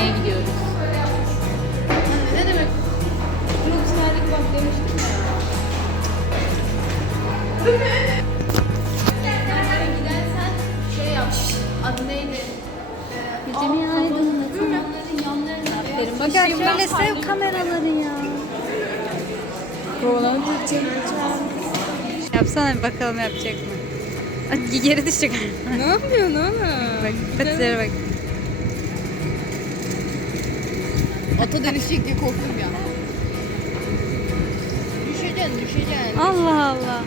Sinemaya gidiyoruz. Ne demek? Bunun için ayrı bak demiştim ya. Şey yap. Adı neydi? Gecemi aydınlatın. Aferin. Bak şöyle sev kameraları ya. Yapsana bir bakalım yapacak mı? Ay, Geri düşecek. ne yapıyorsun oğlum? Bak patilere bak. Ata dönüşecek diye korktum ya. Düşeceksin, düşeceksin. Allah Allah.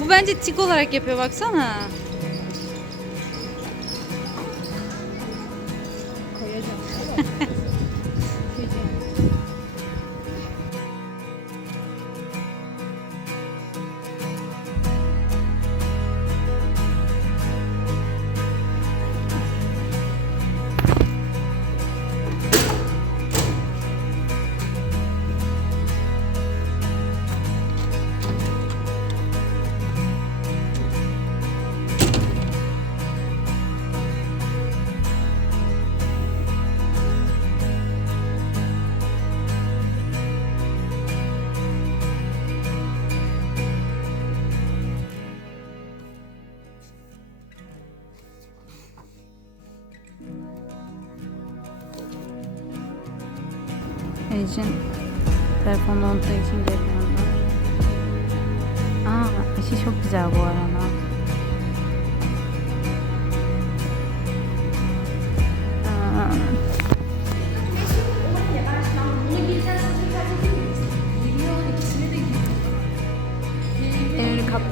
Bu bence tik olarak yapıyor baksana. Koyacağım. Ecin telefonda unuttuğu için geri döndü. Aa, işi çok güzel bu arada. Elini kap.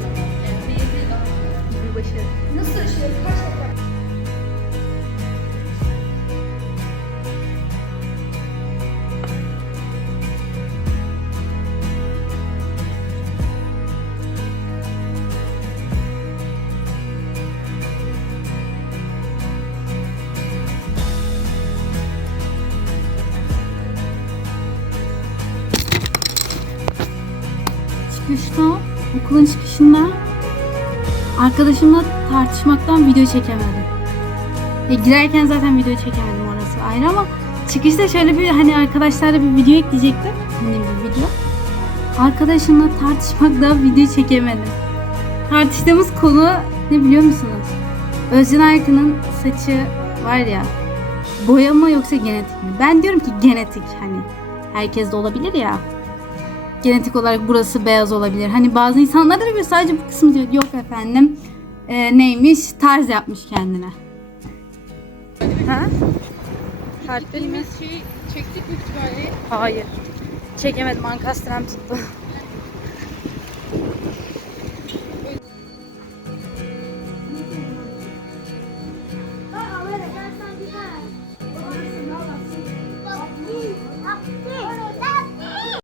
Bir başı. Çıkışta, okulun çıkışında arkadaşımla tartışmaktan video çekemedim. Ya girerken zaten video çekemedim orası ayrı ama çıkışta şöyle bir hani arkadaşlarla bir video ekleyecektim. Hani bir video. Arkadaşımla tartışmaktan video çekemedim. Tartıştığımız konu ne biliyor musunuz? Özcan Aykın'ın saçı var ya boya mı yoksa genetik mi? Ben diyorum ki genetik hani herkes de olabilir ya genetik olarak burası beyaz olabilir. Hani bazı insanlar da diyor sadece bu kısmı diyor. Yok efendim. Ee, neymiş? Tarz yapmış kendine. Ha? Harfleri mi? Biz şey çektik ihtimalle. Hayır. Çekemedim. Ankastrem tuttu.